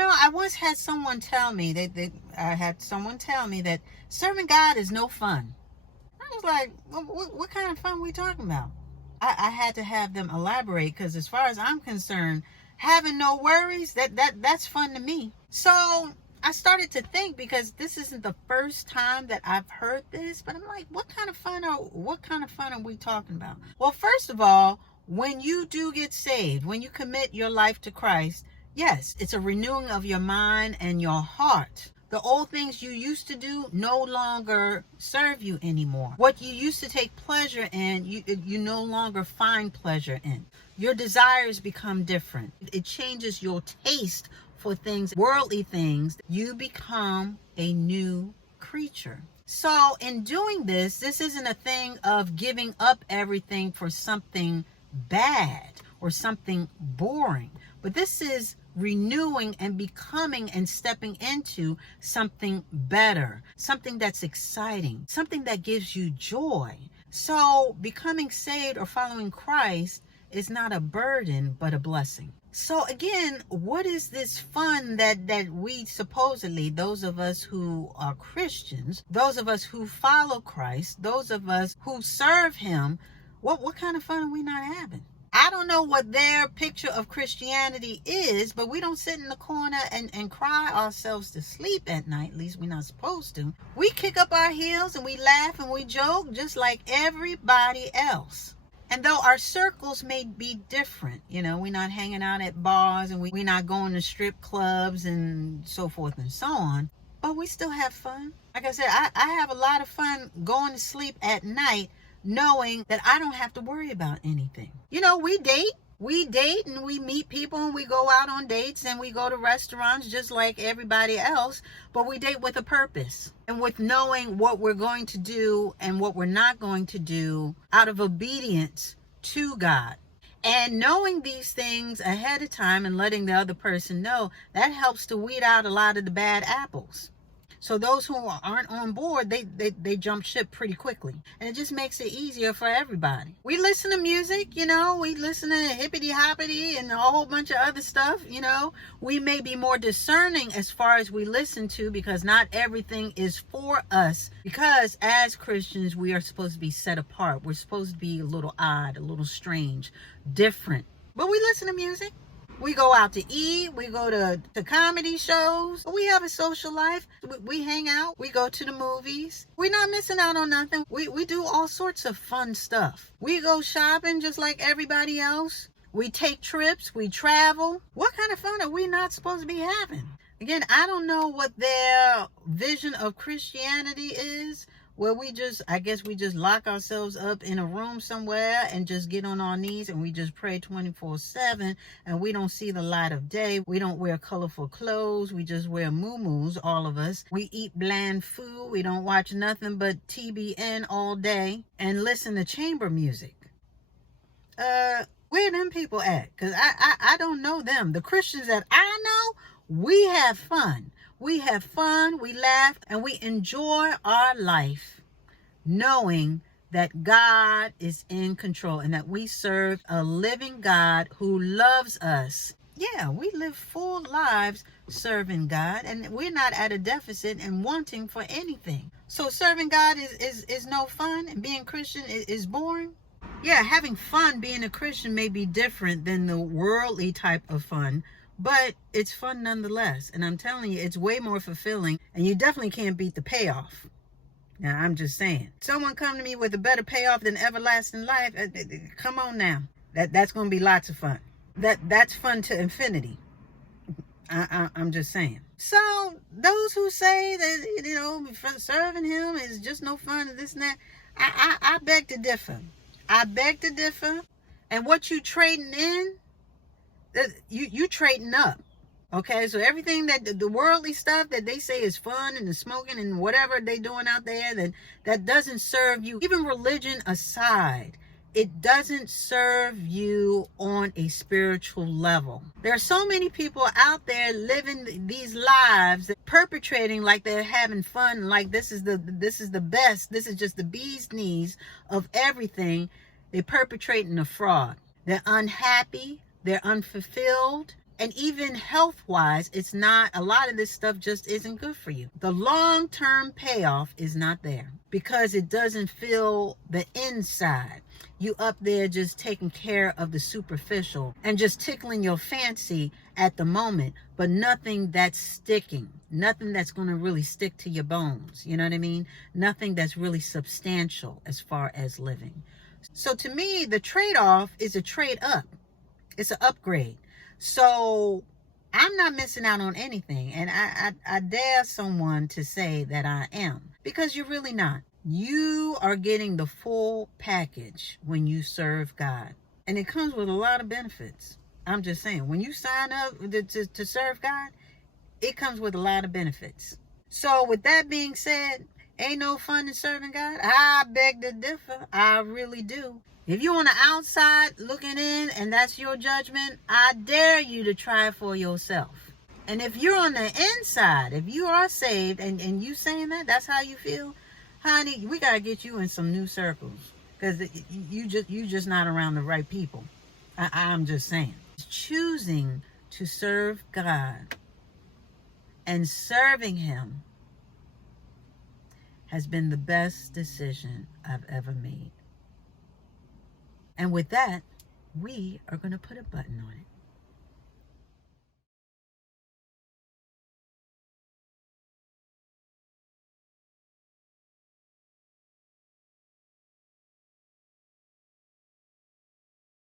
I once had someone tell me that serving God is no fun. I was like, what kind of fun are we talking about? I had to have them elaborate, because as far as I'm concerned, having no worries, that's fun to me. So I started to think, because this isn't the first time that I've heard this, but I'm like, what kind of fun are we talking about? Well, first of all, when you do get saved, when you commit your life to Christ, yes, it's a renewing of your mind and your heart. The old things you used to do no longer serve you anymore. What you used to take pleasure in, you no longer find pleasure in. Your desires become different. It changes your taste for things, worldly things. You become a new creature. So in doing this isn't a thing of giving up everything for something bad or something boring, but this is renewing and becoming and stepping into something better, something that's exciting, something that gives you joy. So becoming saved or following Christ is not a burden, but a blessing. So again, what is this fun that we supposedly, those of us who are Christians, those of us who follow Christ, those of us who serve him, what kind of fun are we not having? I don't know what their picture of Christianity is, but we don't sit in the corner and cry ourselves to sleep at night. At least we're not supposed to. We kick up our heels and we laugh and we joke just like everybody else. And though our circles may be different, we're not hanging out at bars and we're not going to strip clubs and so forth and so on, but we still have fun. Like I said, I have a lot of fun going to sleep at night knowing that I don't have to worry about anything. We date and we meet people and we go out on dates and we go to restaurants just like everybody else, but we date with a purpose and with knowing what we're going to do and what we're not going to do out of obedience to God. And knowing these things ahead of time and letting the other person know, that helps to weed out a lot of the bad apples. So those who aren't on board, they jump ship pretty quickly. And it just makes it easier for everybody. We listen to music, we listen to hippity hoppity and a whole bunch of other stuff, We may be more discerning as far as we listen to, because not everything is for us. Because as Christians, we are supposed to be set apart. We're supposed to be a little odd, a little strange, different. But we listen to music. We go out to eat, we go to comedy shows, we have a social life, we hang out, we go to the movies. We're not missing out on nothing. We do all sorts of fun stuff. We go shopping just like everybody else. We take trips, we travel. What kind of fun are we not supposed to be having? Again, I don't know what their vision of Christianity is, where we just lock ourselves up in a room somewhere and just get on our knees and we just pray 24/7, and we don't see the light of day. We don't wear colorful clothes. We just wear muumuus, all of us. We eat bland food. We don't watch nothing but TBN all day and listen to chamber music. Where them people at? Because I don't know them. The Christians that I know, we have fun. We have fun, we laugh, and we enjoy our life knowing that God is in control and that we serve a living God who loves us. Yeah, we live full lives serving God, and we're not at a deficit and wanting for anything. So serving God is no fun, and being Christian is boring. Yeah, having fun being a Christian may be different than the worldly type of fun, but it's fun nonetheless. And I'm telling you, it's way more fulfilling. And you definitely can't beat the payoff. Now, I'm just saying. Someone come to me with a better payoff than everlasting life. Come on now. That's going to be lots of fun. That's fun to infinity. I'm just saying. So those who say that, serving him is just no fun and this and that, I beg to differ. I beg to differ. And what you trading in, you trading up. Okay, so everything that the worldly stuff that they say is fun and the smoking and whatever they doing out there that doesn't serve you, even religion aside, it doesn't serve you on a spiritual level. There are so many people out there living these lives, perpetrating like they're having fun, like this is the best, this is just the bee's knees of everything. They're perpetrating a fraud. They're unhappy, they're unfulfilled, And even health-wise, it's not, a lot of this stuff just isn't good for you. The long-term payoff is not there because it doesn't fill the inside. You up there just taking care of the superficial and just tickling your fancy at the moment, but nothing that's sticking, nothing that's going to really stick to your bones. You know what I mean? Nothing that's really substantial as far as living. So to me, the trade-off is a trade-up. It's an upgrade. So I'm not missing out on anything. And I dare someone to say that I am, because you're really not. You are getting the full package when you serve God. And it comes with a lot of benefits. I'm just saying, when you sign up to serve God, it comes with a lot of benefits. So with that being said, ain't no fun in serving God? I beg to differ. I really do. If you're on the outside looking in and that's your judgment, I dare you to try it for yourself. And if you're on the inside, if you are saved and you saying that's how you feel, honey, we got to get you in some new circles, because you just not around the right people. I'm just saying. Choosing to serve God and serving Him has been the best decision I've ever made. And with that, we are going to put a button on it.